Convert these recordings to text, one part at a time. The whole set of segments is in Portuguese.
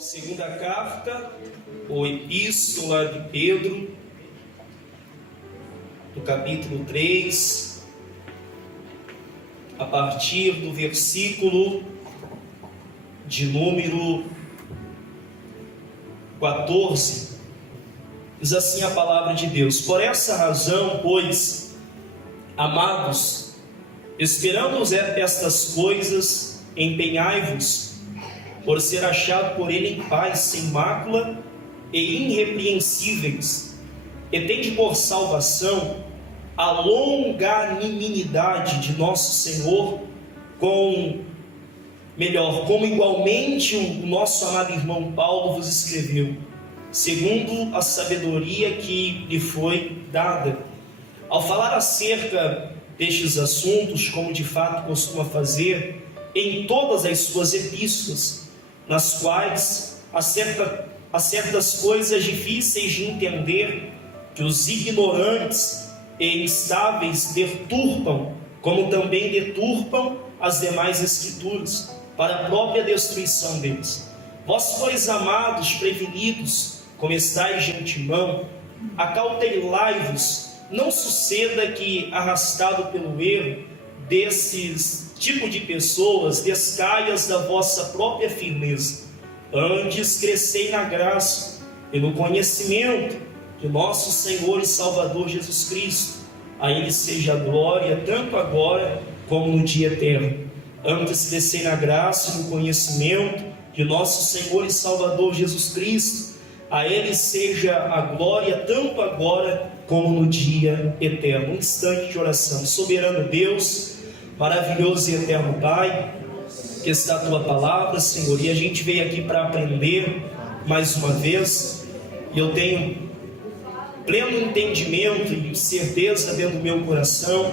Segunda carta, ou epístola de Pedro, no capítulo 3, a partir do versículo de número 14, diz assim a palavra de Deus: por essa razão, pois, amados, esperando estas coisas, empenhai-vos por ser achado por ele em paz, sem mácula e irrepreensíveis, e tende por salvação a longanimidade de nosso Senhor, como igualmente o nosso amado irmão Paulo vos escreveu, segundo a sabedoria que lhe foi dada. Ao falar acerca destes assuntos, como de fato costuma fazer em todas as suas epístolas, nas quais há certas coisas difíceis de entender, que os ignorantes e instáveis deturpam, como também deturpam as demais escrituras, para a própria destruição deles. Vós, pois, amados, prevenidos, como estáis de antemão, acautelai-vos, não suceda que, arrastado pelo erro desses tipo de pessoas, descaias da vossa própria firmeza. Antes crescei na graça e no conhecimento de nosso Senhor e Salvador Jesus Cristo. A Ele seja a glória, tanto agora como no dia eterno. Antes crescei na graça e no conhecimento de nosso Senhor e Salvador Jesus Cristo. A Ele seja a glória, tanto agora como no dia eterno. Um instante de oração. Soberano Deus, maravilhoso e eterno Pai, que está a Tua palavra, Senhor, e a gente veio aqui para aprender mais uma vez, e eu tenho pleno entendimento e certeza dentro do meu coração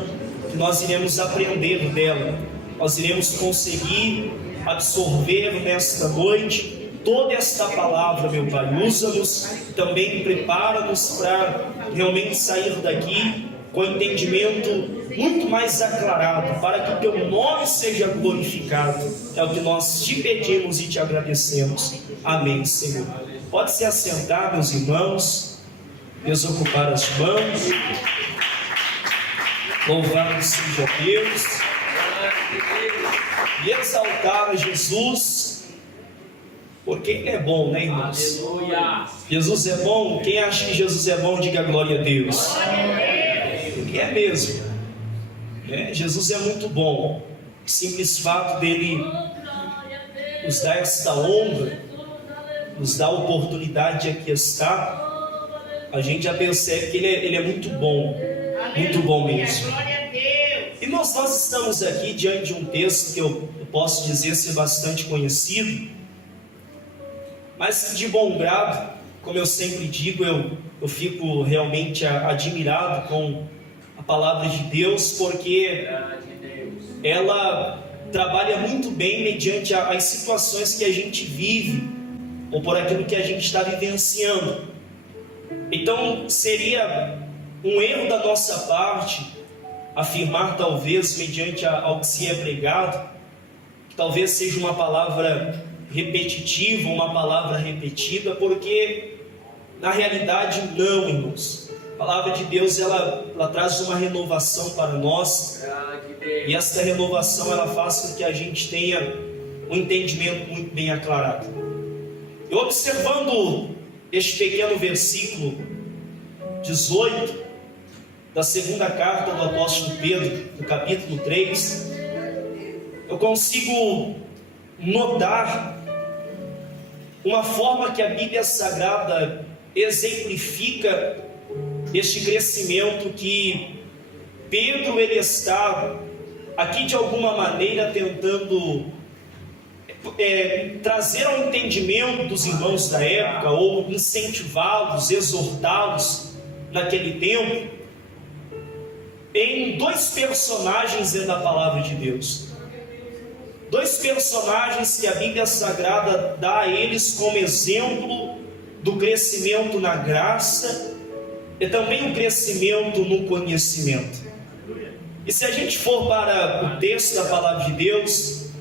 que nós iremos aprender dela, nós iremos conseguir absorver nesta noite toda esta palavra, meu Pai. Usa-nos também, prepara-nos para realmente sair daqui com entendimento muito mais aclarado, para que o Teu nome seja glorificado. É o que nós te pedimos e te agradecemos. Amém, Senhor. Pode se assentar, meus irmãos, desocupar as mãos. Louvado seja Deus e exaltar a Jesus, porque Ele é bom, né, irmãos? Aleluia. Jesus é bom. Quem acha que Jesus é bom, diga glória a Deus. Porque é mesmo. Jesus é muito bom. O simples fato dele nos dar esta honra, nos dar a oportunidade de aqui estar, a gente já percebe que ele é muito bom, muito bom mesmo. E nós estamos aqui diante de um texto que eu posso dizer ser bastante conhecido, mas de bom grado, como eu sempre digo, eu fico realmente admirado com a palavra de Deus, porque ela trabalha muito bem mediante as situações que a gente vive, ou por aquilo que a gente está vivenciando. Então seria um erro da nossa parte afirmar, talvez, mediante ao que se é pregado, que talvez seja uma palavra repetitiva, uma palavra repetida, porque na realidade não, irmãos. A palavra de Deus, ela traz uma renovação para nós, e esta renovação ela faz com que a gente tenha um entendimento muito bem aclarado. E observando este pequeno versículo 18 da segunda carta do apóstolo Pedro, no capítulo 3, eu consigo notar uma forma que a Bíblia Sagrada exemplifica este crescimento que Pedro ele está aqui de alguma maneira tentando trazer ao entendimento dos irmãos da época, ou incentivá-los, exortá-los naquele tempo, em dois personagens dentro da palavra de Deus. Dois personagens que a Bíblia Sagrada dá a eles como exemplo do crescimento na graça e também o crescimento no conhecimento. E se a gente for para o texto da palavra de Deus,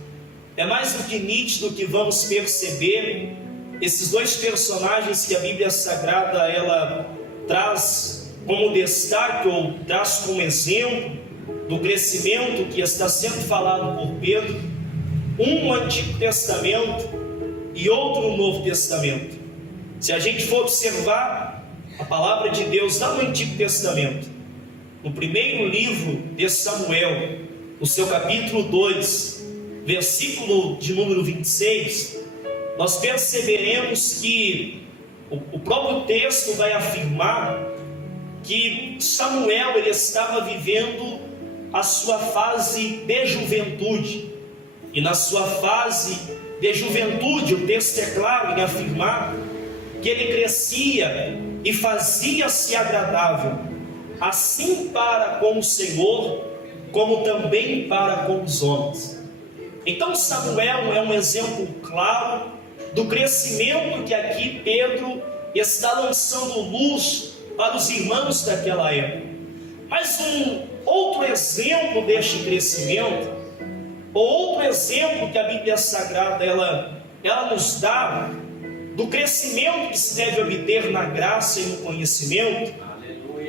é mais do que nítido que vamos perceber esses dois personagens que a Bíblia Sagrada ela traz como destaque ou traz como exemplo do crescimento que está sendo falado por Pedro, um no Antigo Testamento e outro no Novo Testamento. Se a gente for observar a palavra de Deus lá no Antigo Testamento, no primeiro livro de Samuel, no seu capítulo 2, versículo de número 26, nós perceberemos que o próprio texto vai afirmar que Samuel ele estava vivendo a sua fase de juventude, e na sua fase de juventude o texto é claro em afirmar que ele crescia e fazia-se agradável, assim para com o Senhor, como também para com os homens. Então Samuel é um exemplo claro do crescimento que aqui Pedro está lançando luz para os irmãos daquela época. Mas um outro exemplo deste crescimento, ou outro exemplo que a Bíblia Sagrada ela nos dá do crescimento que se deve obter na graça e no conhecimento,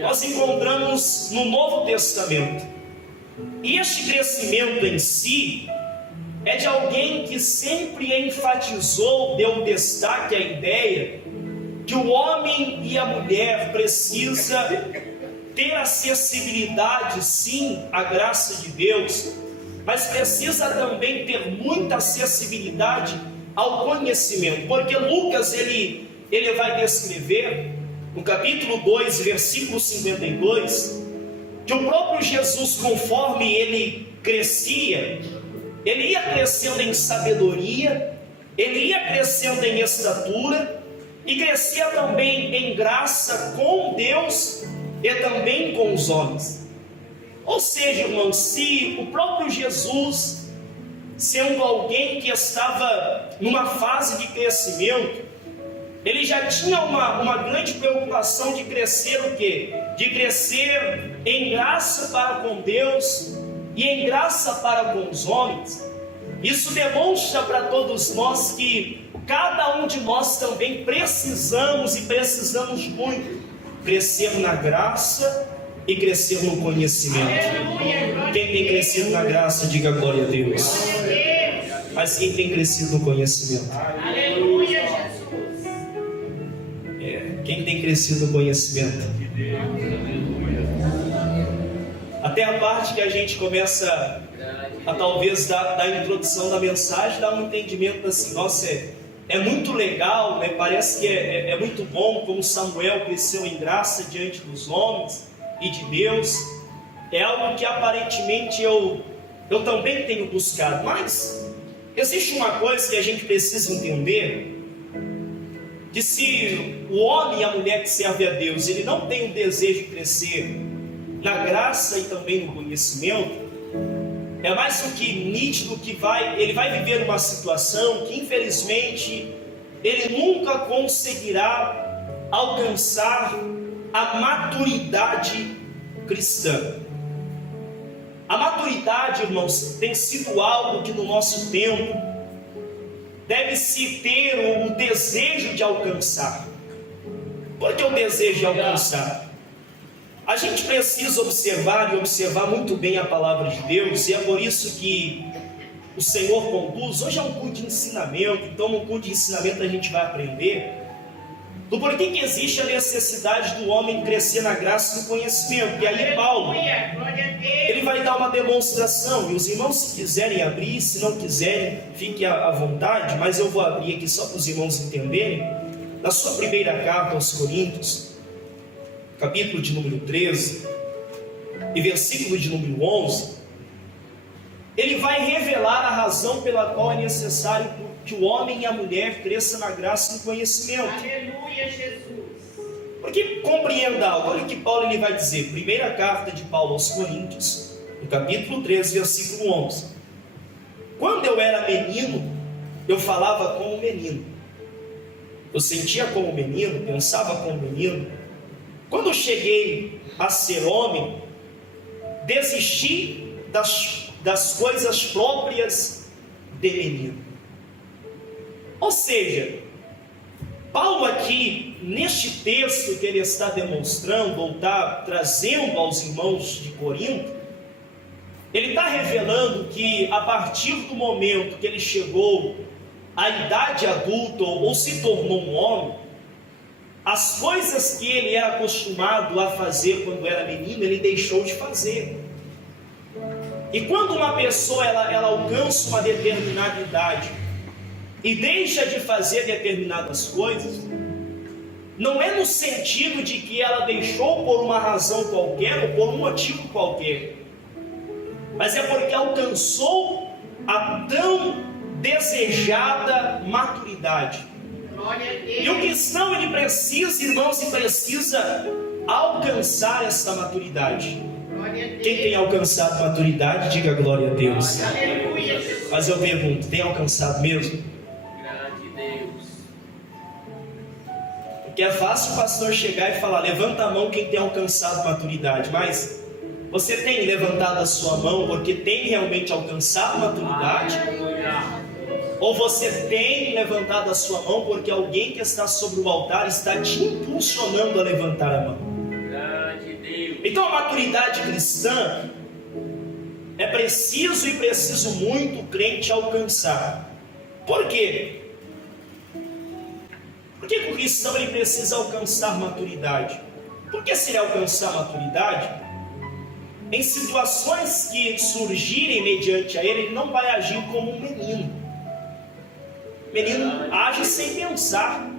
nós encontramos no Novo Testamento. E este crescimento em si é de alguém que sempre enfatizou, deu destaque à ideia que o homem e a mulher precisa ter acessibilidade sim à graça de Deus, mas precisa também ter muita acessibilidade ao conhecimento, porque Lucas ele vai descrever no capítulo 2, versículo 52, que o próprio Jesus, conforme ele crescia, ele ia crescendo em sabedoria, ele ia crescendo em estatura, e crescia também em graça com Deus e também com os homens. Ou seja, irmãos, se o próprio Jesus, sendo alguém que estava numa fase de crescimento, ele já tinha uma grande preocupação de crescer o quê? De crescer em graça para com Deus e em graça para com os homens. Isso demonstra para todos nós que cada um de nós também precisamos e precisamos muito crescer na graça e crescer no conhecimento. Quem tem crescido na graça, diga glória a Deus. Mas quem tem crescido no conhecimento? Aleluia, Jesus. Quem tem crescido no conhecimento? Até a parte que a gente começa a talvez da introdução da mensagem, dar um entendimento assim, nossa, é muito legal, né? Parece que é muito bom como Samuel cresceu em graça diante dos homens e de Deus. É algo que aparentemente eu também tenho buscado, mas existe uma coisa que a gente precisa entender, que se o homem e a mulher que serve a Deus, ele não tem o desejo de crescer na graça e também no conhecimento, é mais do que nítido que ele vai viver uma situação que infelizmente ele nunca conseguirá alcançar a maturidade cristã. A maturidade, irmãos, tem sido algo que no nosso tempo deve-se ter o desejo de alcançar. Por que o desejo de alcançar? A gente precisa observar e observar muito bem a palavra de Deus, e é por isso que o Senhor conduz. Hoje é um culto de ensinamento, então no culto de ensinamento a gente vai aprender do porquê que existe a necessidade do homem crescer na graça e no conhecimento. E aí Paulo, ele vai dar uma demonstração, e os irmãos, se quiserem abrir, se não quiserem, fiquem à vontade, mas eu vou abrir aqui só para os irmãos entenderem. Na sua primeira carta aos Coríntios, capítulo de número 13 e versículo de número 11, ele vai revelar a razão pela qual é necessário que o homem e a mulher cresçam na graça e no conhecimento. Aleluia, Jesus. Porque compreenda algo, olha o que Paulo ele vai dizer, primeira carta de Paulo aos Coríntios, no capítulo 13, versículo 11. Quando eu era menino, eu falava como menino, eu sentia como menino, pensava como menino. Quando eu cheguei a ser homem, desisti das coisas próprias de menino. Ou seja, Paulo aqui, neste texto que ele está demonstrando, ou está trazendo aos irmãos de Corinto, ele está revelando que a partir do momento que ele chegou à idade adulta, ou se tornou um homem, as coisas que ele era acostumado a fazer quando era menino, ele deixou de fazer. E quando uma pessoa ela alcança uma determinada idade e deixa de fazer determinadas coisas, não é no sentido de que ela deixou por uma razão qualquer ou por um motivo qualquer, mas é porque alcançou a tão desejada maturidade. E o cristão, ele precisa, irmãos, e precisa alcançar essa maturidade. Quem tem alcançado maturidade, diga glória a Deus. Mas eu pergunto, tem alcançado mesmo? Porque é fácil o pastor chegar e falar, levanta a mão quem tem alcançado maturidade, mas você tem levantado a sua mão porque tem realmente alcançado maturidade? Ou você tem levantado a sua mão porque alguém que está sobre o altar está te impulsionando a levantar a mão? Então a maturidade cristã é preciso muito o crente alcançar. Por quê? Por que o cristão ele precisa alcançar maturidade? Porque se ele alcançar maturidade, em situações que surgirem mediante a ele não vai agir como um menino. O menino age sem pensar.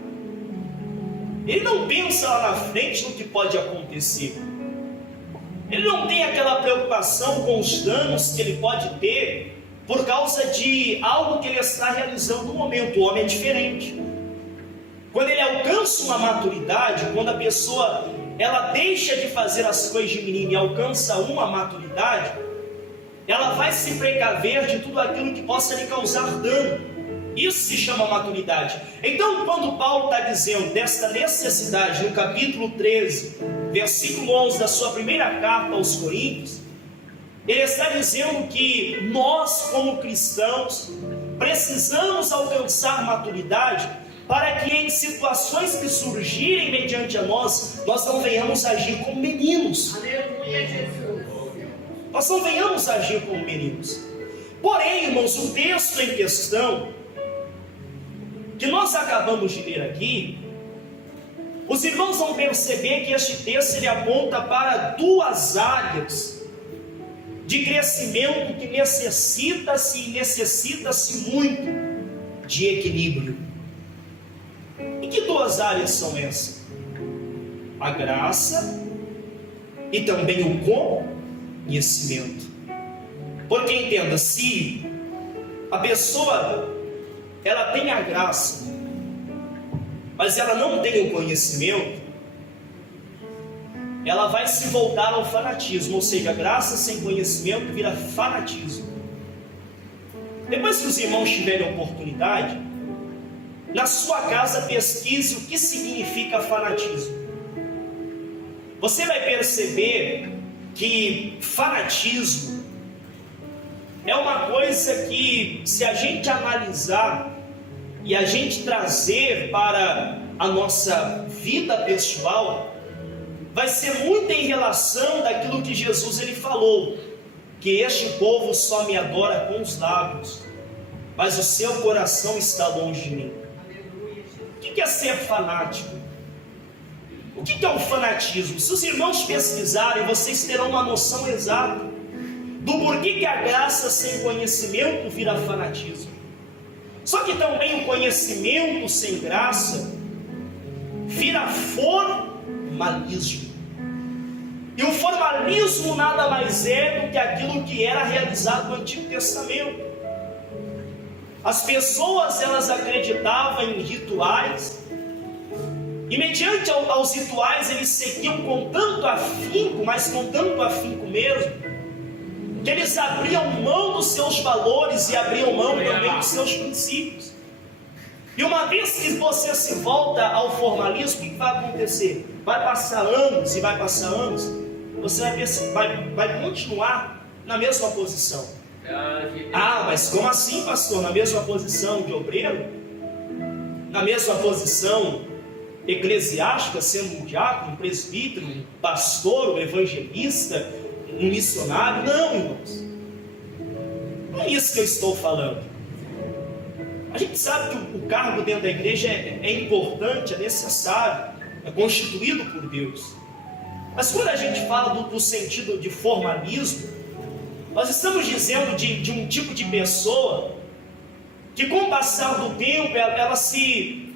Ele não pensa lá na frente no que pode acontecer. Ele não tem aquela preocupação com os danos que ele pode ter por causa de algo que ele está realizando no momento. O homem é diferente. Quando ele alcança uma maturidade, quando a pessoa ela deixa de fazer as coisas de menino e alcança uma maturidade, ela vai se precaver de tudo aquilo que possa lhe causar dano. Isso se chama maturidade. Então, quando Paulo está dizendo desta necessidade, no capítulo 13, versículo 11 da sua primeira carta aos Coríntios, ele está dizendo que nós, como cristãos, precisamos alcançar maturidade para que em situações que surgirem mediante a nós não venhamos agir como meninos. Aleluia, Jesus. Nós não venhamos agir como meninos. Porém, irmãos, o texto em questão que nós acabamos de ler aqui, os irmãos vão perceber que este texto ele aponta para duas áreas de crescimento que necessita-se muito de equilíbrio. E que duas áreas são essas? A graça e também o conhecimento. Porque entenda, se a pessoa ela tem a graça, mas ela não tem o conhecimento, ela vai se voltar ao fanatismo, ou seja, graça sem conhecimento vira fanatismo. Depois que os irmãos tiverem oportunidade, na sua casa pesquise o que significa fanatismo. Você vai perceber que fanatismo é uma coisa que, se a gente analisar e a gente trazer para a nossa vida pessoal, vai ser muito em relação daquilo que Jesus ele falou, que este povo só me adora com os lábios, mas o seu coração está longe de mim. O que é ser fanático? O que é o fanatismo? Se os irmãos pesquisarem, vocês terão uma noção exata do porquê que a graça sem conhecimento vira fanatismo. Só que também o conhecimento sem graça vira formalismo. E o formalismo nada mais é do que aquilo que era realizado no Antigo Testamento. As pessoas elas acreditavam em rituais, e mediante aos rituais eles seguiam com tanto afinco, mas com tanto afinco mesmo, que eles abriam mão dos seus valores e abriam mão também dos seus princípios. E uma vez que você se volta ao formalismo, o que vai acontecer? Vai passar anos e vai passar anos, você vai continuar na mesma posição. Ah, mas como assim, pastor? Na mesma posição de obreiro? na mesma posição eclesiástica, sendo um diácono, um presbítero, um pastor, um evangelista, um missionário. Não, irmãos. Não é isso que eu estou falando. A gente sabe que o cargo dentro da igreja é importante, é necessário, é constituído por Deus. Mas quando a gente fala do sentido de formalismo, nós estamos dizendo de um tipo de pessoa que, com o passar do tempo, ela se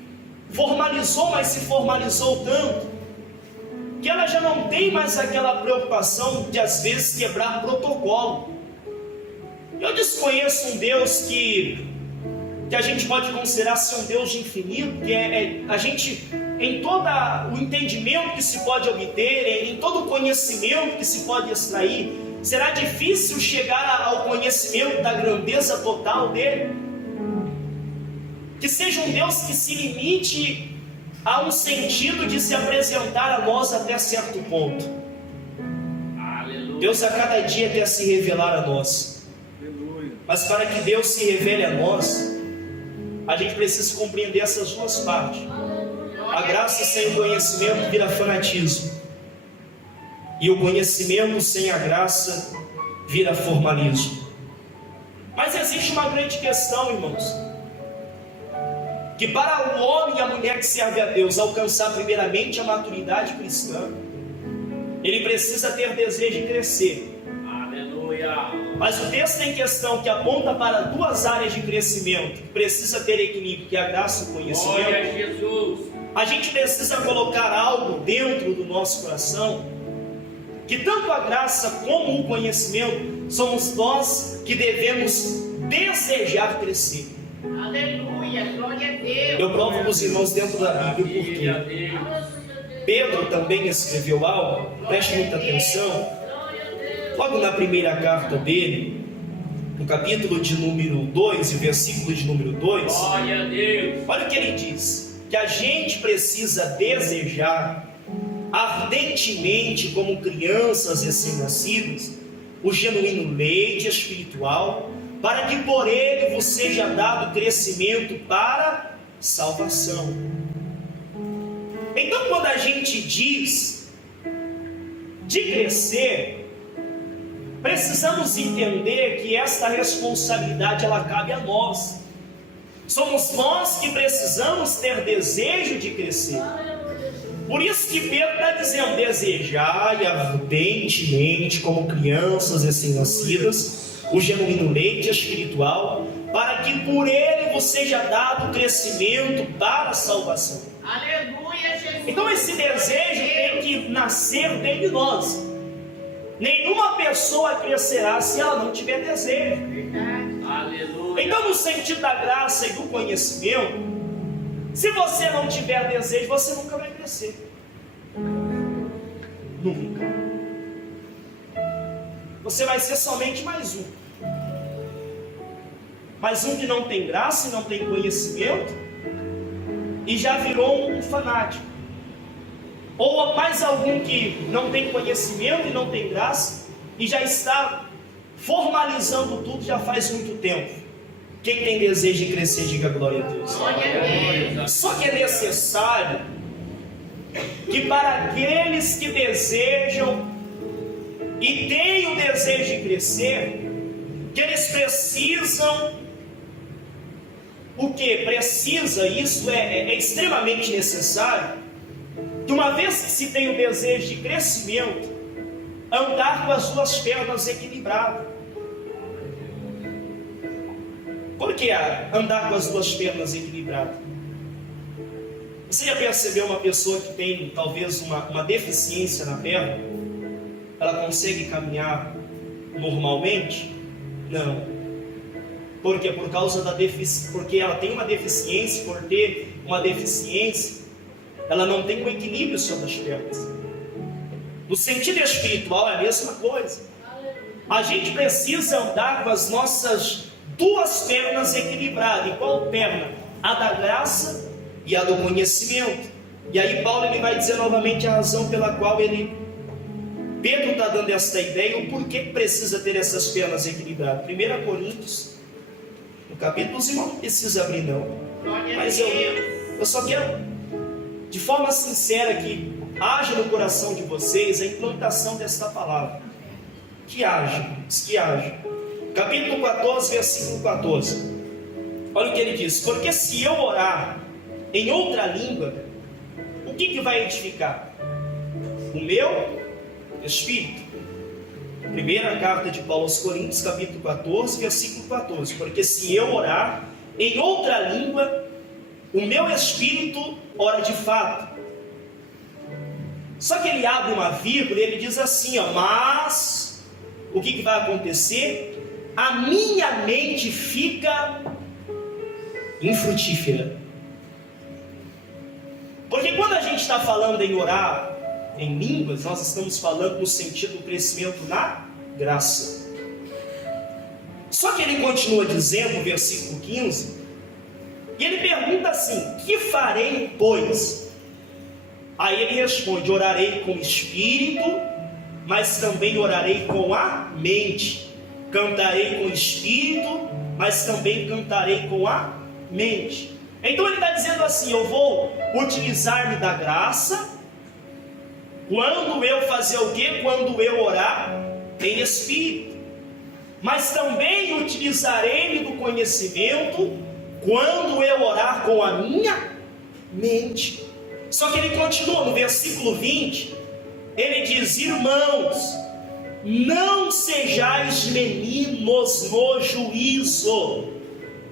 formalizou, mas se formalizou tanto, que ela já não tem mais aquela preocupação de, às vezes, quebrar protocolo. Eu desconheço um Deus que a gente pode considerar ser um Deus de infinito, que a gente, em todo o entendimento que se pode obter, em todo o conhecimento que se pode extrair, será difícil chegar ao conhecimento da grandeza total dele. Que seja um Deus que se limite a um sentido de se apresentar a nós até certo ponto. Aleluia. Deus a cada dia quer se revelar a nós. Aleluia. Mas para que Deus se revele a nós, a gente precisa compreender essas duas partes. A graça sem o conhecimento vira fanatismo, e o conhecimento sem a graça vira formalismo. Mas existe uma grande questão, irmãos, que para o homem e a mulher que serve a Deus alcançar primeiramente a maturidade cristã, ele precisa ter desejo de crescer. Aleluia. Mas o texto em questão, que aponta para duas áreas de crescimento, que precisa ter equilíbrio, que é a graça e o conhecimento. Glória a Jesus. A gente precisa colocar algo dentro do nosso coração, que tanto a graça como o conhecimento, somos nós que devemos desejar crescer. Aleluia, glória a Deus. Eu provo para os irmãos dentro da Bíblia porque Pedro também escreveu algo, preste muita atenção. Logo na primeira carta dele, no capítulo de número 2 e versículo de número 2, Glória a Deus. olha o que ele diz: que a gente precisa desejar ardentemente, como crianças recém-nascidas, o genuíno leite espiritual, para que por ele vos seja dado crescimento para salvação. Então, quando a gente diz de crescer, precisamos entender que esta responsabilidade ela cabe a nós. Somos nós que precisamos ter desejo de crescer. Por isso que Pedro está dizendo: desejai ardentemente, como crianças recém-nascidas, o genuíno leite espiritual, para que por ele vos seja dado crescimento para a salvação. Aleluia, Jesus. Então esse desejo tem que nascer dentro de nós. Nenhuma pessoa crescerá se ela não tiver desejo. Verdade. Aleluia. Então, no sentido da graça e do conhecimento, se você não tiver desejo, você nunca vai crescer. Nunca. Você vai ser somente mais um. Mais um que não tem graça e não tem conhecimento e já virou um fanático. Ou mais algum que não tem conhecimento e não tem graça e já está formalizando tudo já faz muito tempo. Quem tem desejo de crescer, diga glória a Deus. Glória a Deus. Só que é necessário que para aqueles que desejam e têm o desejo de crescer, que eles precisam, o que? Precisa, isso é extremamente necessário, que uma vez que se tem o desejo de crescimento, andar com as duas pernas equilibradas. Por que andar com as duas pernas equilibradas? Você já percebeu uma pessoa que tem talvez uma deficiência na perna? Ela consegue caminhar normalmente? Não. Por quê? Por causa da deficiência. Porque ela tem uma deficiência, por ter uma deficiência, ela não tem um equilíbrio sobre as pernas. No sentido espiritual é a mesma coisa. A gente precisa andar com as nossas duas pernas equilibradas. E qual perna? A da graça e a do conhecimento. E aí Paulo ele vai dizer novamente a razão pela qual Pedro está dando esta ideia, o porquê precisa ter essas pernas equilibradas. 1 Coríntios, no capítulo 11, não precisa abrir não. Glória a Mas Deus. Eu só quero, de forma sincera, que haja no coração de vocês a implantação desta palavra. Que haja, que haja. Capítulo 14, versículo 14. Olha o que ele diz: porque se eu orar em outra língua, o que vai edificar? O meu espírito. Primeira carta de Paulo aos Coríntios, capítulo 14, versículo 14. Porque se eu orar em outra língua, o meu espírito ora de fato. Só que ele abre uma vírgula e ele diz assim, ó: mas o que vai acontecer? A minha mente fica infrutífera. Porque quando a gente está falando em orar em línguas, nós estamos falando no sentido do crescimento na graça. Só que ele continua dizendo no versículo 15, e ele pergunta assim: que farei, pois? Aí ele responde: orarei com o espírito, mas também orarei com a mente. Cantarei com o espírito, mas também cantarei com a mente. Então ele está dizendo assim: eu vou utilizar-me da graça quando eu fazer o quê? Quando eu orar em espírito. Mas também utilizarei-me do conhecimento quando eu orar com a minha mente. Só que ele continua no versículo 20. Ele diz: irmãos, não sejais meninos no juízo,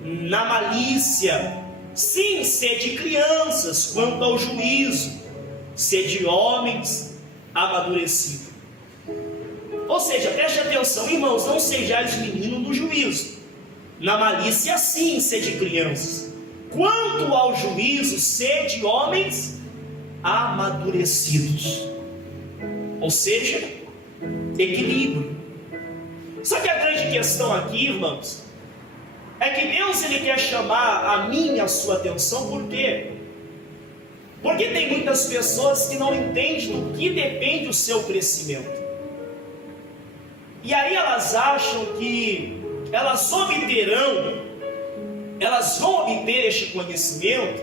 na malícia. Sim, sede crianças quanto ao juízo, sede homens amadurecidos. Ou seja, preste atenção, irmãos, não sejais meninos no juízo, na malícia sim, sede crianças. Quanto ao juízo, sede homens amadurecidos. Ou seja, equilíbrio. Só que a grande questão aqui, irmãos, é que Deus ele quer chamar a minha e a sua atenção. Por quê? Porque tem muitas pessoas que não entendem do que depende o seu crescimento. E aí elas acham que elas vão obter este conhecimento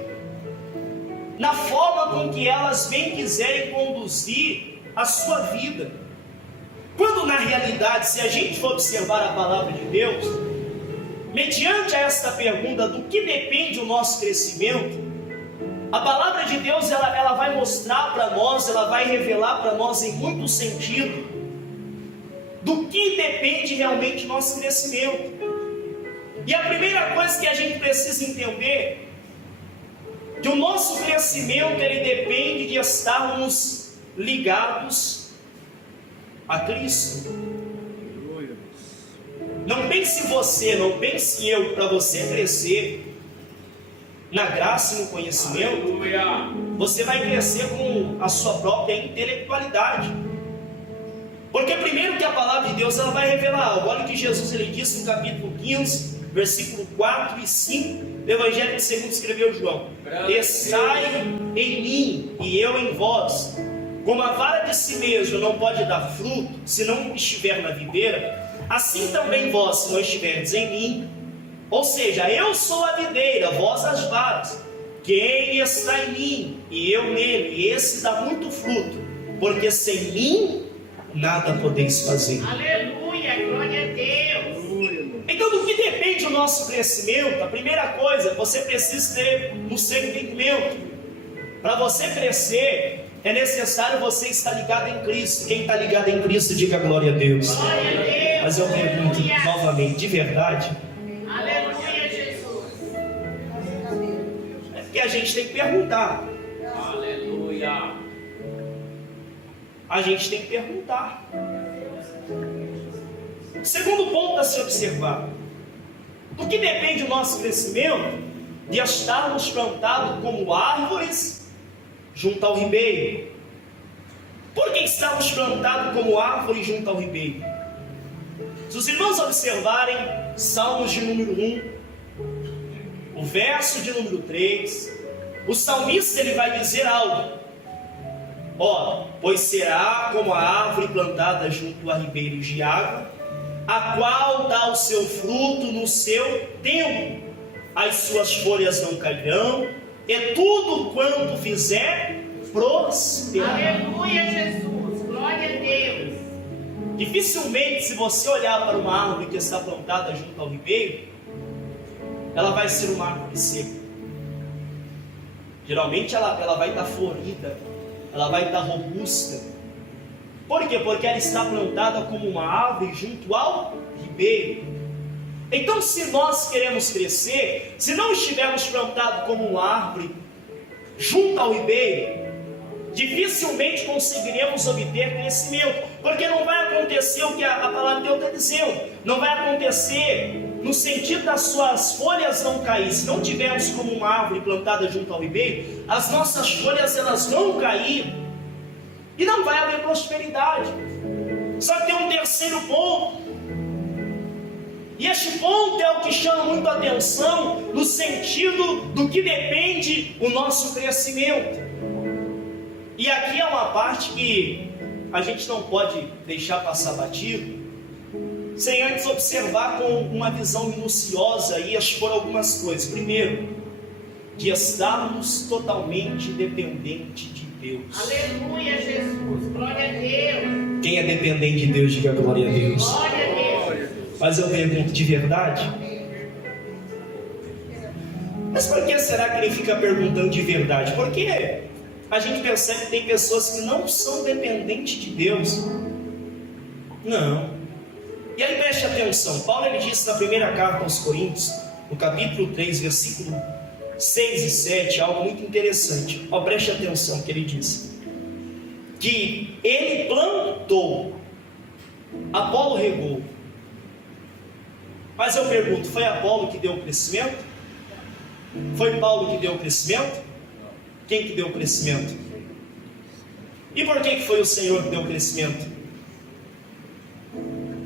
na forma com que elas bem quiserem conduzir a sua vida. Quando na realidade, se a gente for observar a palavra de Deus, mediante a esta pergunta do que depende o nosso crescimento, a palavra de Deus ela vai mostrar para nós, ela vai revelar para nós em muito sentido do que depende realmente o nosso crescimento. E a primeira coisa que a gente precisa entender, que o nosso crescimento ele depende de estarmos ligados a Cristo. Não pense você, não pense eu, para você crescer na graça e no conhecimento, você vai crescer com a sua própria intelectualidade. Porque primeiro que a palavra de Deus ela vai revelar algo. Olha o que Jesus ele disse no capítulo 15, versículo 4 e 5 do Evangelho que segundo escreveu João: estai em mim e eu em vós. Como a vara de si mesmo não pode dar fruto se não estiver na videira, assim também vós, se não estiverdes em mim. Ou seja, eu sou a videira, vós as varas. Quem está em mim e eu nele, esse dá muito fruto, porque sem mim nada podeis fazer. Aleluia, glória a Deus. Então, do que depende o nosso crescimento? A primeira coisa, você precisa ter no seu entendimento. Para você crescer, é necessário você estar ligado em Cristo. Quem está ligado em Cristo, diga glória a Deus. Glória a Deus. Mas eu pergunto novamente, de verdade? Aleluia, Jesus. É porque a gente tem que perguntar. Aleluia. A gente tem que perguntar. Segundo ponto a se observar: do que depende o nosso crescimento? De estarmos plantados como árvores junto ao ribeiro. Por que estamos plantados como árvores junto ao ribeiro? Se os irmãos observarem Salmos de número 1, o verso de número 3, o salmista ele vai dizer algo. Ó, pois será como a árvore plantada junto a ribeiros de água, a qual dá o seu fruto no seu tempo, as suas folhas não cairão, e tudo quanto fizer prosperará. Aleluia, Jesus. Glória a Deus. Dificilmente, se você olhar para uma árvore que está plantada junto ao ribeiro, ela vai ser uma árvore seca. Geralmente ela vai estar florida, ela vai estar robusta. Por quê? Porque ela está plantada como uma árvore junto ao ribeiro. Então, se nós queremos crescer, se não estivermos plantados como uma árvore junto ao ribeiro, dificilmente conseguiremos obter crescimento, porque não vai acontecer o que a palavra de Deus está dizendo. Não vai acontecer no sentido das suas folhas não cair. Se não tivermos como uma árvore plantada junto ao ribeiro, as nossas folhas elas vão cair e não vai haver prosperidade. Só que tem um terceiro ponto, e este ponto é o que chama muito a atenção no sentido do que depende o nosso crescimento. E aqui é uma parte que a gente não pode deixar passar batido, sem antes observar com uma visão minuciosa e expor algumas coisas. Primeiro, de estarmos totalmente dependentes de Deus. Aleluia, Jesus. Glória a Deus. Quem é dependente de Deus, diga glória a Deus. Glória a Deus. Mas eu pergunto, de verdade? Mas por que será que ele fica perguntando de verdade? Porque a gente percebe que tem pessoas que não são dependentes de Deus. Não. E aí preste atenção, Paulo ele disse na primeira carta aos Coríntios, no capítulo 3, versículo 6 e 7, algo muito interessante. Preste atenção que ele diz: que ele plantou, Apolo regou. Mas eu pergunto, foi Apolo que deu o crescimento? Foi Paulo que deu o crescimento? Quem que deu o crescimento? E por que foi o Senhor que deu o crescimento?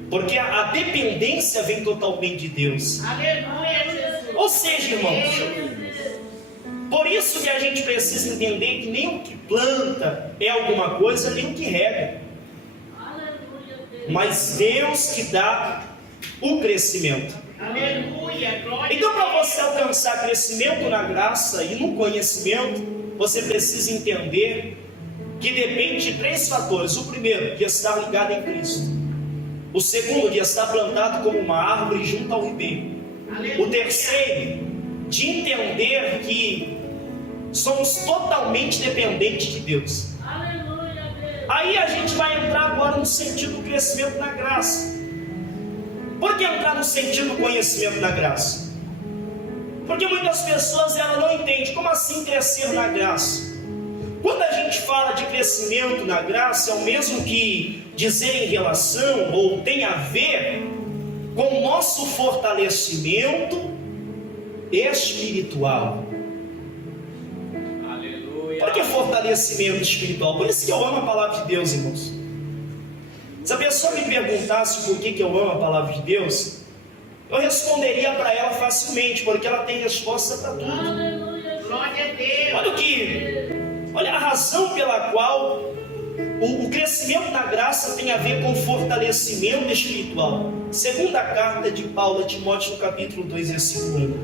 Porque a dependência vem totalmente de Deus. Aleluia, Jesus. Ou seja, irmãos, por isso que a gente precisa entender que nem o que planta é alguma coisa, nem o que rega. Mas Deus que dá o crescimento. Aleluia, glória Então, a para Deus. você alcançar crescimento na graça e no conhecimento, você precisa entender que depende de três fatores. O primeiro, de estar ligado em Cristo. O segundo, de estar plantado como uma árvore junto ao ribeiro. Aleluia. O terceiro, de entender que somos totalmente dependentes de Deus. Aí a gente vai entrar agora no sentido do crescimento na graça. Por que entrar no sentido do conhecimento da graça? Porque muitas pessoas elas não entendem como assim crescer na graça. Quando a gente fala de crescimento na graça, é o mesmo que dizer em relação ou tem a ver com o nosso fortalecimento espiritual. Aleluia. Por que fortalecimento espiritual? Por isso que eu amo a palavra de Deus, irmãos. Se a pessoa me perguntasse por que eu amo a palavra de Deus, eu responderia para ela facilmente, porque ela tem resposta para tudo. Glória a Deus. Olha a razão pela qual o crescimento na graça tem a ver com fortalecimento espiritual. Segunda carta de Paulo a Timóteo, no capítulo 2, versículo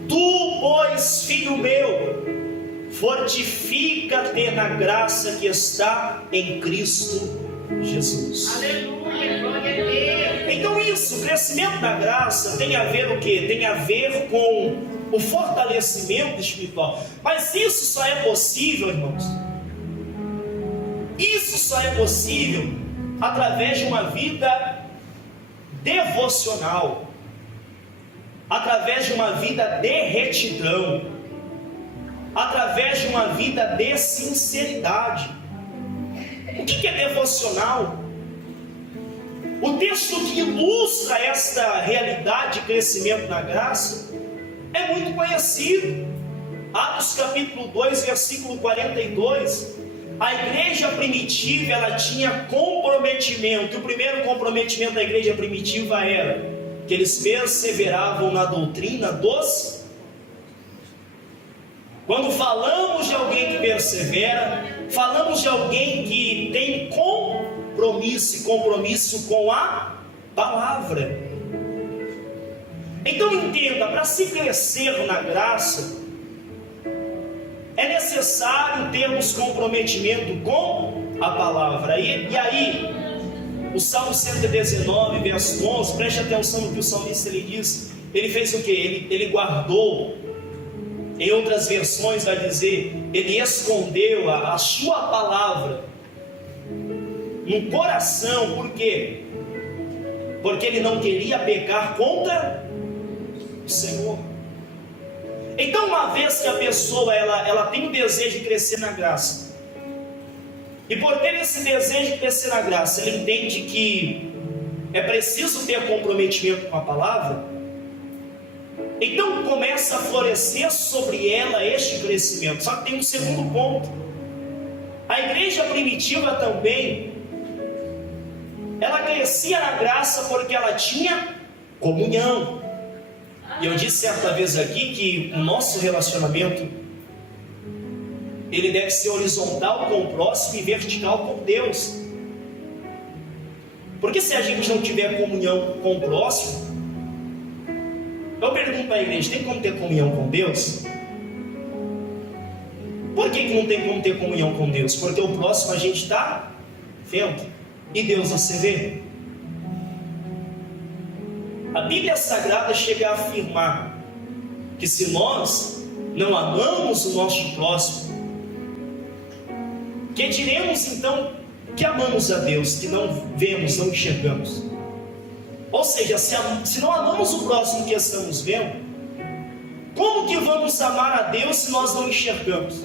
1. Tu, pois, filho meu, fortifica-te na graça que está em Cristo Jesus. Aleluia, glória a Deus. Então isso, o crescimento da graça tem a ver o quê? Tem a ver com o fortalecimento espiritual. Mas isso só é possível, irmãos. Isso só é possível através de uma vida devocional, através de uma vida de retidão, através de uma vida de sinceridade. O que é devocional? O texto que ilustra esta realidade de crescimento na graça é muito conhecido. Atos capítulo 2, versículo 42. A igreja primitiva, ela tinha comprometimento. E o primeiro comprometimento da igreja primitiva era que eles perseveravam na doutrina dos... Quando falamos de alguém que persevera, falamos de alguém que tem compromisso, e compromisso com a palavra. Então entenda, para se crescer na graça, é necessário termos comprometimento com a palavra. E aí, o Salmo 119, verso 11, preste atenção no que o salmista ele diz. Ele fez o que? Ele guardou. Em outras versões vai dizer, ele escondeu a sua palavra no coração. Por quê? Porque ele não queria pecar contra o Senhor. Então, uma vez que a pessoa ela tem o desejo de crescer na graça, e por ter esse desejo de crescer na graça, ela entende que é preciso ter comprometimento com a palavra, então começa a florescer sobre ela este crescimento. Só que tem um segundo ponto. A igreja primitiva também, ela crescia na graça porque ela tinha comunhão. E eu disse certa vez aqui que o nosso relacionamento, ele deve ser horizontal com o próximo e vertical com Deus. Porque se a gente não tiver comunhão com o próximo, eu pergunto para a igreja, tem como ter comunhão com Deus? Por que não tem como ter comunhão com Deus? Porque o próximo a gente está vendo, e Deus você vê. A Bíblia Sagrada chega a afirmar que se nós não amamos o nosso próximo, que diremos então que amamos a Deus, que não vemos, não enxergamos? Ou seja, se não amamos o próximo que estamos vendo, como que vamos amar a Deus se nós não enxergamos?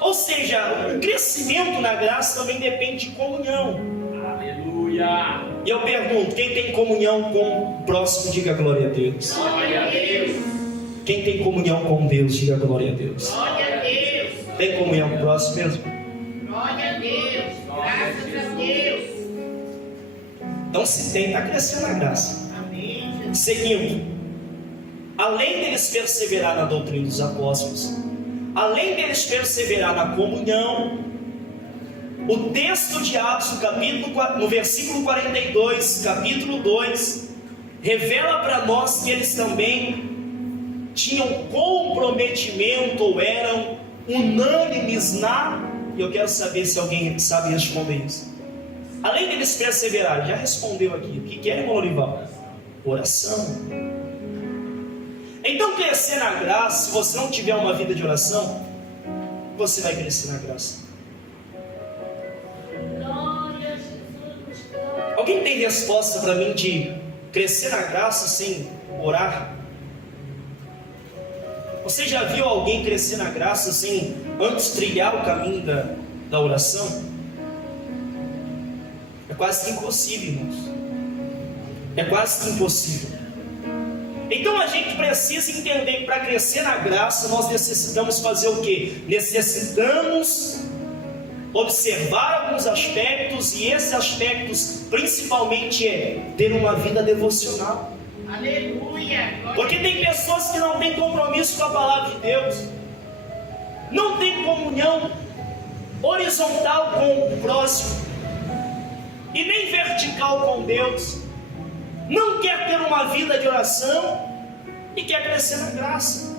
Ou seja, o crescimento na graça também depende de comunhão. Aleluia. E eu pergunto, quem tem comunhão com o próximo, diga glória a Deus. Glória a Deus. Quem tem comunhão com Deus, diga glória a Deus. Glória a Deus. Tem comunhão com o próximo mesmo? Glória a Deus. Graças a Deus. Então se tem, está crescendo na graça. Amém. Seguindo, além deles perseverar na doutrina dos apóstolos, além deles perseverar na comunhão, o texto de Atos, no versículo 42, capítulo 2, revela para nós que eles também tinham comprometimento, ou eram unânimes e eu quero saber se alguém sabe responder isso. Além deles perseverarem, já respondeu aqui, o que é, irmão Lorival? Oração. Então crescer na graça, se você não tiver uma vida de oração, você vai crescer na graça. Alguém tem resposta para mim de crescer na graça sem orar? Você já viu alguém crescer na graça sem antes trilhar o caminho da oração? É quase que impossível, irmãos. É quase que impossível. Então a gente precisa entender que para crescer na graça nós necessitamos fazer o quê? Necessitamos observar alguns aspectos, e esses aspectos principalmente é ter uma vida devocional. Aleluia. Porque tem pessoas que não têm compromisso com a palavra de Deus, não tem comunhão horizontal com o próximo e nem vertical com Deus, não quer ter uma vida de oração e quer crescer na graça.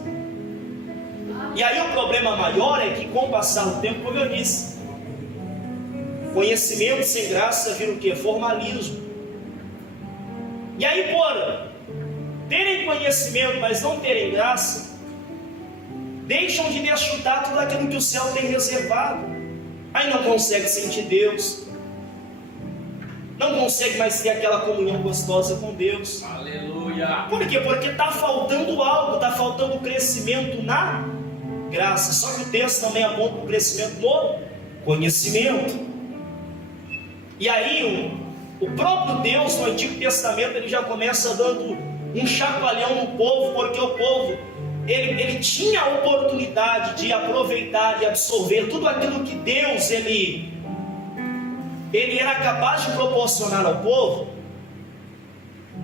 E aí o problema maior é que com o passar do tempo, como eu disse, conhecimento sem graça vira o que? Formalismo. E aí por terem conhecimento, mas não terem graça, deixam de desfrutar tudo aquilo que o céu tem reservado. Aí não consegue sentir Deus, não consegue mais ter aquela comunhão gostosa com Deus. Aleluia. Por quê? Porque está faltando algo, está faltando crescimento na graça. Só que o texto também aponta o crescimento no conhecimento. E aí o próprio Deus no Antigo Testamento ele já começa dando um chacoalhão no povo, porque o povo ele tinha a oportunidade de aproveitar e absorver tudo aquilo que Deus ele era capaz de proporcionar ao povo.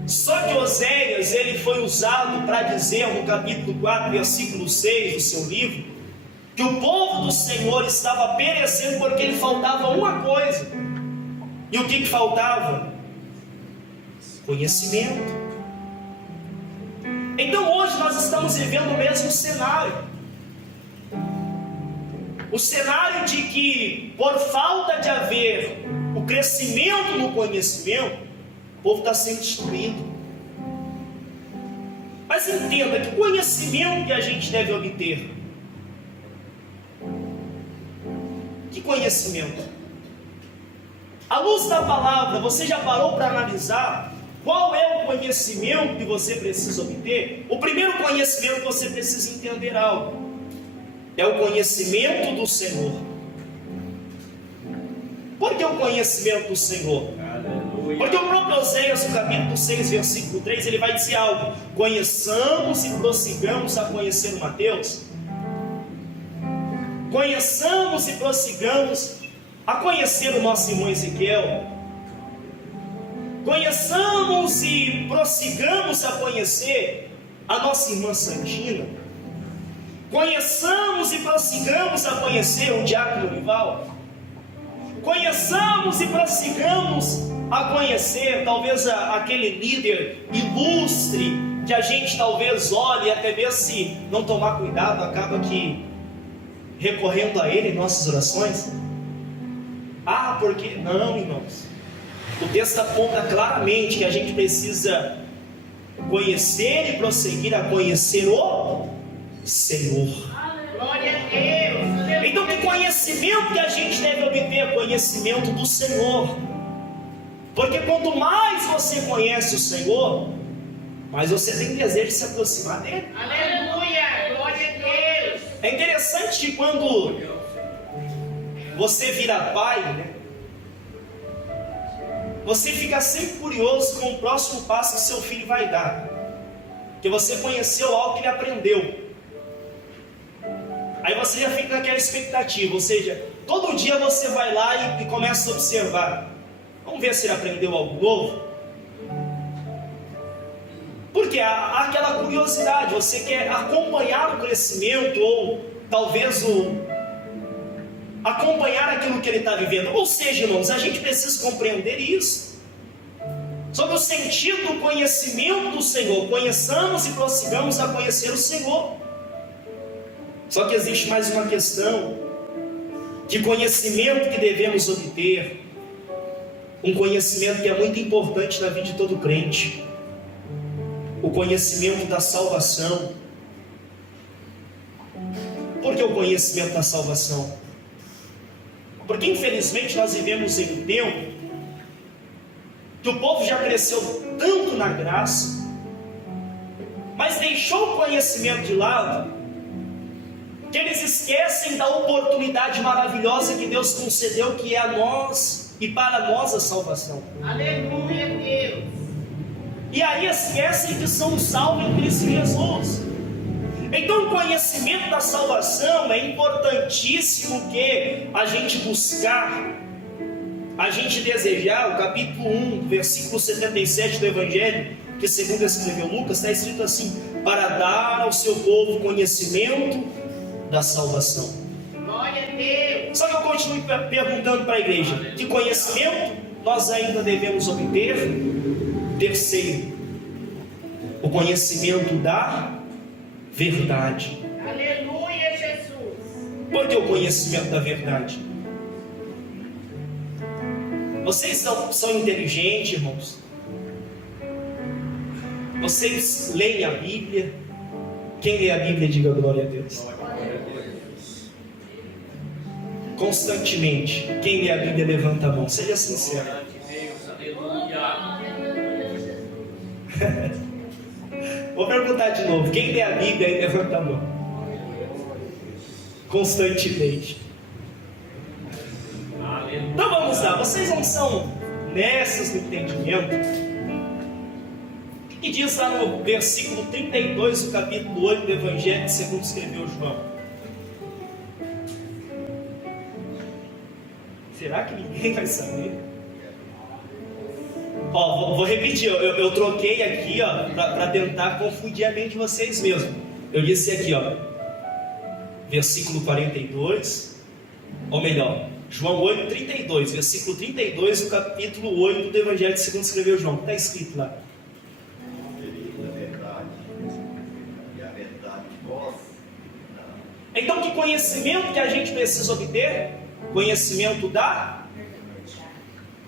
Só que Oséias ele foi usado para dizer no capítulo 4, versículo 6 do seu livro, que o povo do Senhor estava perecendo porque lhe faltava uma coisa. E o que faltava? Conhecimento. Então hoje nós estamos vivendo o mesmo cenário. O cenário de que, por falta de haver o crescimento no conhecimento, o povo está sendo destruído. Mas entenda que conhecimento que a gente deve obter. Que conhecimento? À luz da palavra, você já parou para analisar qual é o conhecimento que você precisa obter? O primeiro conhecimento que você precisa entender algo. É o conhecimento do Senhor. Por que o conhecimento do Senhor? Aleluia. Porque o próprio Oséias, no capítulo 6, versículo 3, ele vai dizer algo: conheçamos e prossigamos a conhecer o Mateus. Conheçamos e prossigamos a conhecer o nosso irmão Ezequiel. Conheçamos e prossigamos a conhecer a nossa irmã Santina. Conheçamos e prossigamos a conhecer o diácono Rival. Conheçamos e prossigamos a conhecer talvez aquele líder ilustre que a gente talvez olhe e até mesmo se não tomar cuidado acaba que recorrendo a ele em nossas orações. Ah, porque não, irmãos, o texto aponta claramente que a gente precisa conhecer e prosseguir a conhecer o Senhor. Glória a Deus. Então, que conhecimento que a gente deve obter? Conhecimento do Senhor. Porque quanto mais você conhece o Senhor, mais você tem desejo de se aproximar dele. Aleluia. Glória a Deus. É interessante que quando você vira pai, né, você fica sempre curioso com o próximo passo que seu filho vai dar. Porque você conheceu algo que ele aprendeu. Aí você já fica naquela expectativa, ou seja, todo dia você vai lá e começa a observar. Vamos ver se ele aprendeu algo novo. Porque há aquela curiosidade, você quer acompanhar o crescimento, ou talvez acompanhar aquilo que ele está vivendo. Ou seja, irmãos, a gente precisa compreender isso. Sobre o sentido do conhecimento do Senhor. Conheçamos e prossigamos a conhecer o Senhor. Só que existe mais uma questão de conhecimento que devemos obter. Um conhecimento que é muito importante na vida de todo crente. O conhecimento da salvação. Por que o conhecimento da salvação? Porque infelizmente nós vivemos em um tempo que o povo já cresceu tanto na graça, mas deixou o conhecimento de lado, que eles esquecem da oportunidade maravilhosa que Deus concedeu, que é a nós e para nós a salvação. Aleluia, Deus. E aí esquecem que são salvos em Cristo Jesus. Então o conhecimento da salvação é importantíssimo que a gente buscar, a gente desejar. O capítulo 1, versículo 77 do Evangelho, que segundo escreveu Lucas, está escrito assim: para dar ao seu povo conhecimento da salvação. Glória a Deus. Só que eu continuo perguntando para a igreja: que conhecimento nós ainda devemos obter? Terceiro, o conhecimento da verdade. Aleluia, Jesus. Por que o conhecimento da verdade? Vocês são inteligentes, irmãos. Vocês leem a Bíblia. Quem lê a Bíblia, diga glória a Deus. Constantemente. Quem lê a Bíblia, levanta a mão. Seja sincero. Vou perguntar de novo. Quem lê a Bíblia, aí levanta a mão. Constantemente. Então vamos lá. Vocês não são nesses no entendimento? O que diz lá no versículo 32 do capítulo 8 do Evangelho segundo escreveu João? Será que ninguém vai saber? Ó, vou repetir, eu troquei aqui, ó, para tentar confundir a mente de vocês mesmo. Eu disse aqui, ó, versículo 42, ou melhor, João 8, 32, versículo 32 do capítulo 8 do Evangelho segundo escreveu João. Está escrito lá. Então, que conhecimento que a gente precisa obter? Conhecimento da...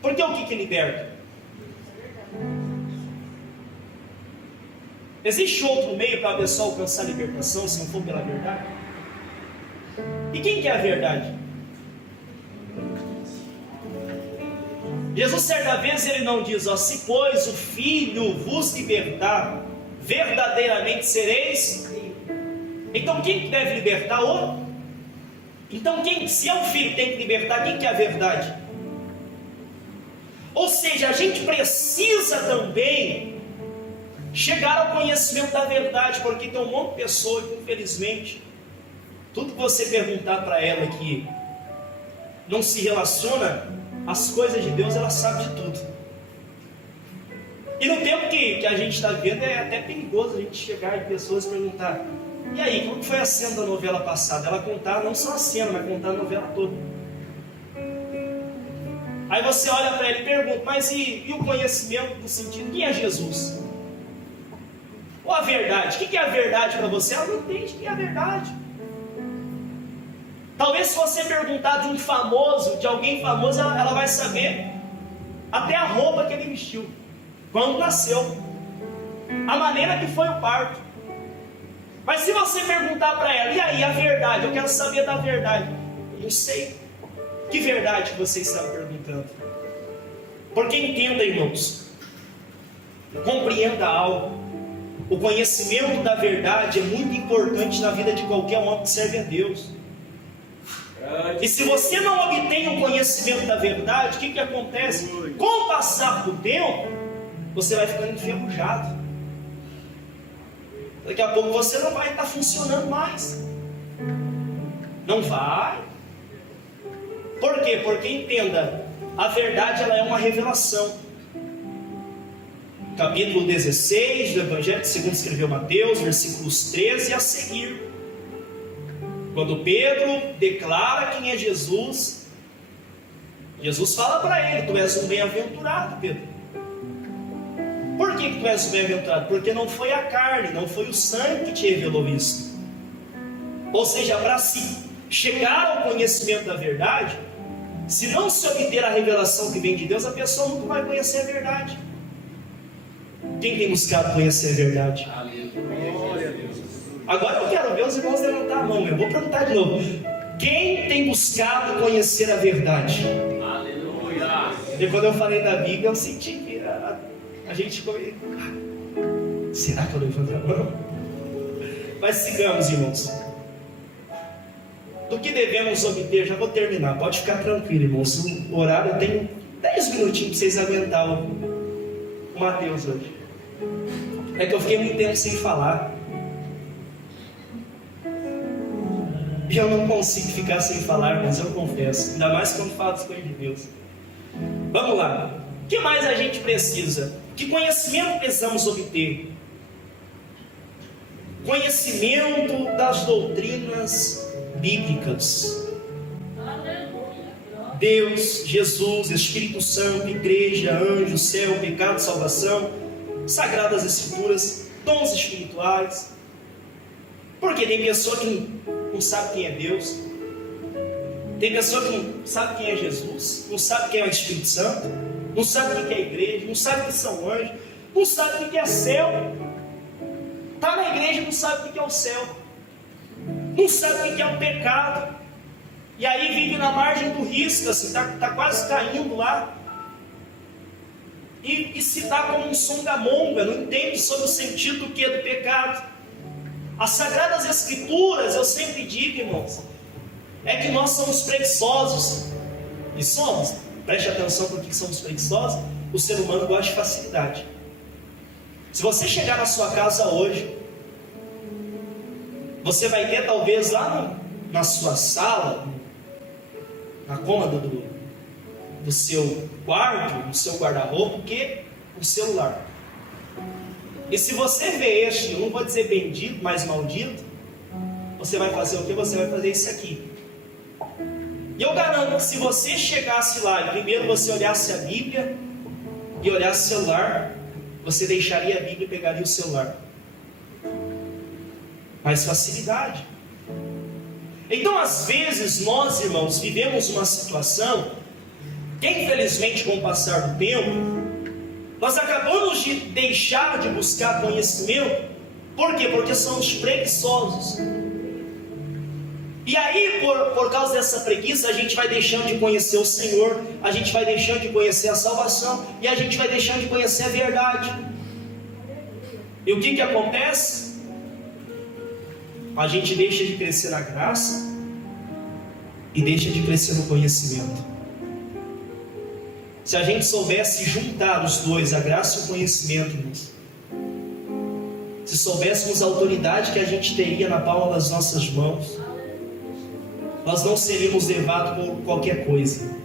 Porque o que liberta? Existe outro meio para a pessoa alcançar a libertação, se não for pela verdade? E quem que é a verdade? Jesus, certa vez, ele não diz, ó, se pois o Filho vos libertar, verdadeiramente sereis. Então quem que deve libertar? Então se é o Filho que tem que libertar, quem que é a verdade? Ou seja, a gente precisa também chegar ao conhecimento da verdade, porque tem um monte de pessoa que, infelizmente, tudo que você perguntar para ela que não se relaciona às coisas de Deus, ela sabe de tudo. E no tempo que a gente está vivendo, é até perigoso a gente chegar em pessoas e perguntar: e aí, como foi a cena da novela passada? Ela contar não só a cena, mas contar a novela toda. Aí você olha para ele e pergunta: mas e o conhecimento do sentido? Quem é Jesus? Ou a verdade? O que é a verdade para você? Ela não entende o que é a verdade. Talvez se você perguntar de um famoso, de alguém famoso, ela vai saber até a roupa que ele vestiu, quando nasceu, a maneira que foi o parto. Mas se você perguntar para ela: e aí, a verdade? Eu quero saber da verdade. Eu não sei. Que verdade que você está perguntando? Porque entenda, irmãos, compreenda algo. O conhecimento da verdade é muito importante na vida de qualquer homem que serve a Deus. E se você não obtém o conhecimento da verdade, o que acontece? Com o passar do tempo, você vai ficando enferrujado. Daqui a pouco você não vai estar funcionando mais. Não vai. Por quê? Porque entenda, a verdade ela é uma revelação. Capítulo 16 do Evangelho segundo escreveu Mateus, versículos 13 a seguir. Quando Pedro declara quem é Jesus, Jesus fala para ele: tu és um bem-aventurado, Pedro. Por que tu és um bem-aventurado? Porque não foi a carne, não foi o sangue que te revelou isso. Ou seja, para se chegar ao conhecimento da verdade, se não se obter a revelação que vem de Deus, a pessoa nunca vai conhecer a verdade. Quem tem buscado conhecer a verdade? Agora eu quero ver os irmãos levantar a mão. Eu vou perguntar de novo: quem tem buscado conhecer a verdade? Aleluia. E quando eu falei da Bíblia, eu senti que a gente... Será que eu levanto a mão? Mas sigamos, irmãos. Do que devemos obter, já vou terminar, pode ficar tranquilo, irmãos. O horário, eu tenho 10 minutinhos para vocês aguentar o Mateus hoje. É que eu fiquei muito tempo sem falar. E eu não consigo ficar sem falar, mas eu confesso. Ainda mais quando falo das coisas de Deus. Vamos lá. O que mais a gente precisa? Que conhecimento precisamos obter? Conhecimento das doutrinas bíblicas. Deus, Jesus, Espírito Santo, igreja, anjo, céu, pecado, salvação, sagradas escrituras, dons espirituais. Porque tem pessoa que não sabe quem é Deus, tem pessoa que não sabe quem é Jesus, não sabe quem é o Espírito Santo, não sabe o que é a igreja, não sabe o que são anjos, não sabe o que é céu. Está na igreja e não sabe o que é o céu, não sabe o que é o pecado, e aí vive na margem do risco, assim, está quase caindo lá, e se dá como um songamonga, não entende sobre o sentido do que é do pecado. As Sagradas Escrituras, eu sempre digo, irmãos, é que nós somos preguiçosos, e somos, preste atenção por que somos preguiçosos. O ser humano gosta de facilidade. Se você chegar na sua casa hoje, você vai ter talvez lá na sua sala, na cômoda do seu quarto, no seu guarda-roupa, o celular. E se você vê este, eu não vou dizer bendito, mas maldito, você vai fazer o que? Você vai fazer isso aqui. E eu garanto que se você chegasse lá e primeiro você olhasse a Bíblia e olhasse o celular, você deixaria a Bíblia e pegaria o celular. Mais facilidade. Então, às vezes, nós, irmãos, vivemos uma situação que, infelizmente, com o passar do tempo, nós acabamos de deixar de buscar conhecimento. Por quê? Porque somos preguiçosos. E aí, por causa dessa preguiça, a gente vai deixando de conhecer o Senhor, a gente vai deixando de conhecer a salvação, e a gente vai deixando de conhecer a verdade. E o que acontece? A gente deixa de crescer na graça e deixa de crescer no conhecimento. Se a gente soubesse juntar os dois, a graça e o conhecimento, irmãos, se soubéssemos a autoridade que a gente teria na palma das nossas mãos, nós não seríamos levados por qualquer coisa.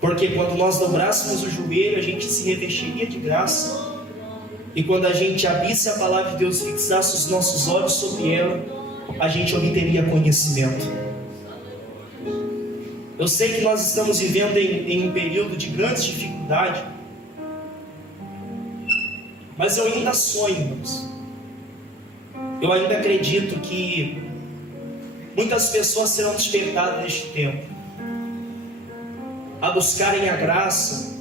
Porque quando nós dobrássemos o joelho, a gente se revestiria de graça. E quando a gente abrisse a palavra de Deus, fixasse os nossos olhos sobre ela, a gente obteria conhecimento. Eu sei que nós estamos vivendo em um período de grande dificuldade, mas eu ainda sonho, irmãos. Eu ainda acredito que muitas pessoas serão despertadas neste tempo a buscarem a graça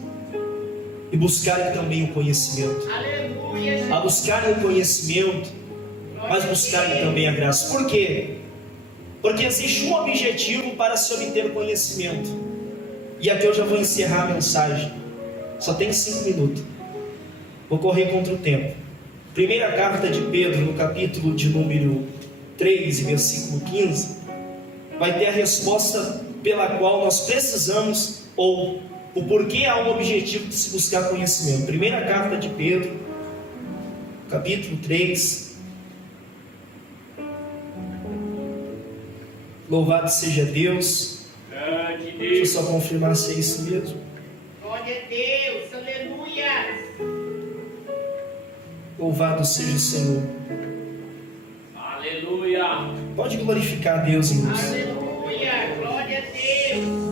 e buscarem também o conhecimento. Aleluia. A buscarem o conhecimento, mas buscarem também a graça. Por quê? Porque existe um objetivo para se obter o conhecimento. E aqui eu já vou encerrar a mensagem. Só tem 5 minutos. Vou correr contra o tempo. Primeira carta de Pedro, no capítulo de número 3, versículo 15, vai ter a resposta pela qual nós precisamos, ou o porquê há um objetivo de se buscar conhecimento. Primeira carta de Pedro, capítulo 3. Louvado seja Deus. Deixa eu só confirmar se é isso mesmo. Glória a Deus, aleluia. Louvado seja o Senhor. Aleluia. Pode glorificar a Deus, irmãos. Aleluia, glória a Deus.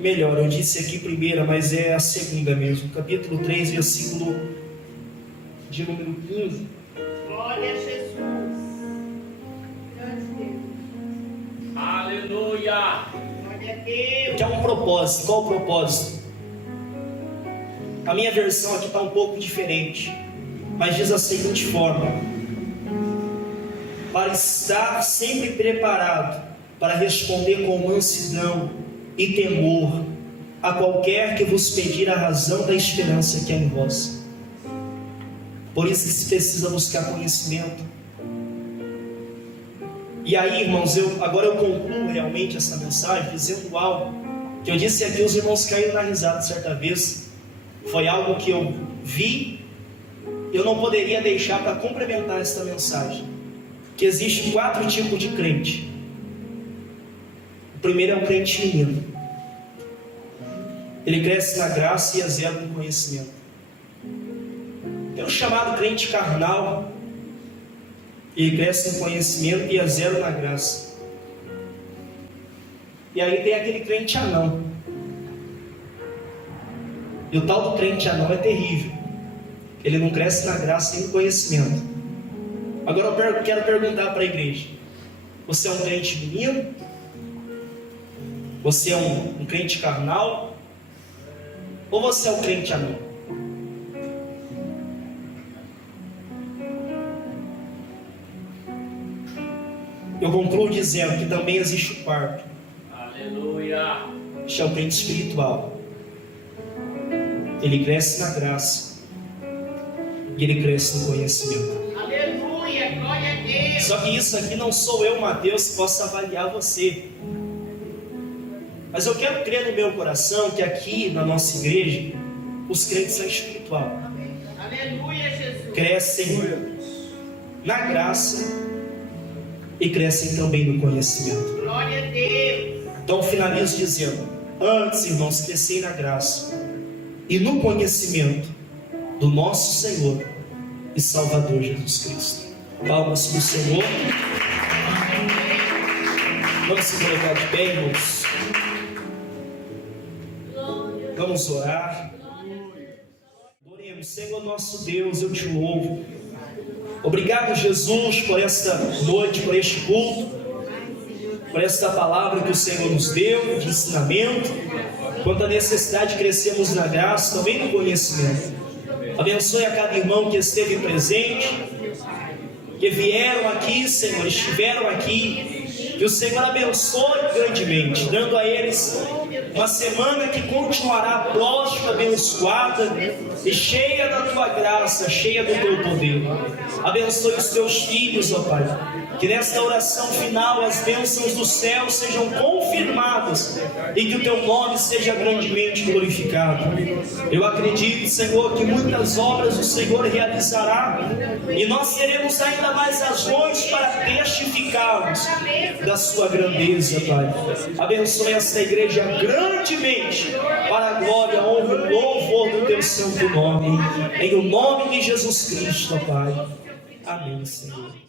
Melhor, eu disse aqui primeira, mas é a segunda mesmo. Capítulo 3, versículo de número 15. Glória a Jesus. Aleluia. Glória a Deus. Que é um propósito. Qual o propósito? A minha versão aqui está um pouco diferente, mas diz da seguinte forma: para estar sempre preparado para responder com mansidão e temor a qualquer que vos pedir a razão da esperança que há em vós. Por isso que se precisa buscar conhecimento. E aí, irmãos, agora eu concluo realmente essa mensagem dizendo algo que eu disse aqui, os irmãos caíram na risada certa vez. Foi algo que eu vi, eu não poderia deixar para complementar esta mensagem. Que existem 4 tipos de crente. O primeiro é o crente menino. Ele cresce na graça e é zero no conhecimento. Tem o chamado crente carnal. Ele cresce no conhecimento e é zero na graça. E aí tem aquele crente anão. E o tal do crente anão é terrível. Ele não cresce na graça nem no conhecimento. Agora eu quero perguntar para a igreja: você é um crente menino? Você é um crente carnal? Ou você é um crente anão? Eu concluo dizendo que também existe o quarto. Aleluia. Este é o crente espiritual. Ele cresce na graça e ele cresce no conhecimento. Aleluia, glória a Deus. Só que isso aqui não sou eu, Mateus, que possa avaliar você. Mas eu quero crer no meu coração que aqui na nossa igreja os crentes são espiritual. Aleluia, Jesus. Crescem na graça e crescem também no conhecimento. Glória a Deus. Então finalizo dizendo: antes, irmãos, crescei na graça e no conhecimento do nosso Senhor e Salvador Jesus Cristo. Palmas para o Senhor. Vamos se colocar de pé, irmãos. Vamos orar. Oremos. Senhor nosso Deus, eu te louvo. Obrigado, Jesus, por esta noite, por este culto. por esta palavra que o Senhor nos deu, de ensinamento, quanto à necessidade de crescermos na graça, também no conhecimento. Abençoe a cada irmão que esteve presente, que vieram aqui, Senhor, estiveram aqui. Que o Senhor abençoe grandemente, dando a eles uma semana que continuará próspera, abençoada e cheia da tua graça, cheia do teu poder. Abençoe os teus filhos, ó Pai. Que nesta oração final as bênçãos do céu sejam confirmadas e que o teu nome seja grandemente glorificado. Eu acredito, Senhor, que muitas obras o Senhor realizará e nós teremos ainda mais razões para testificarmos da sua grandeza, Pai. Abençoe esta igreja grandemente para a glória, a honra e o louvor do teu santo nome. Em o nome de Jesus Cristo, ó Pai. Amém, Senhor.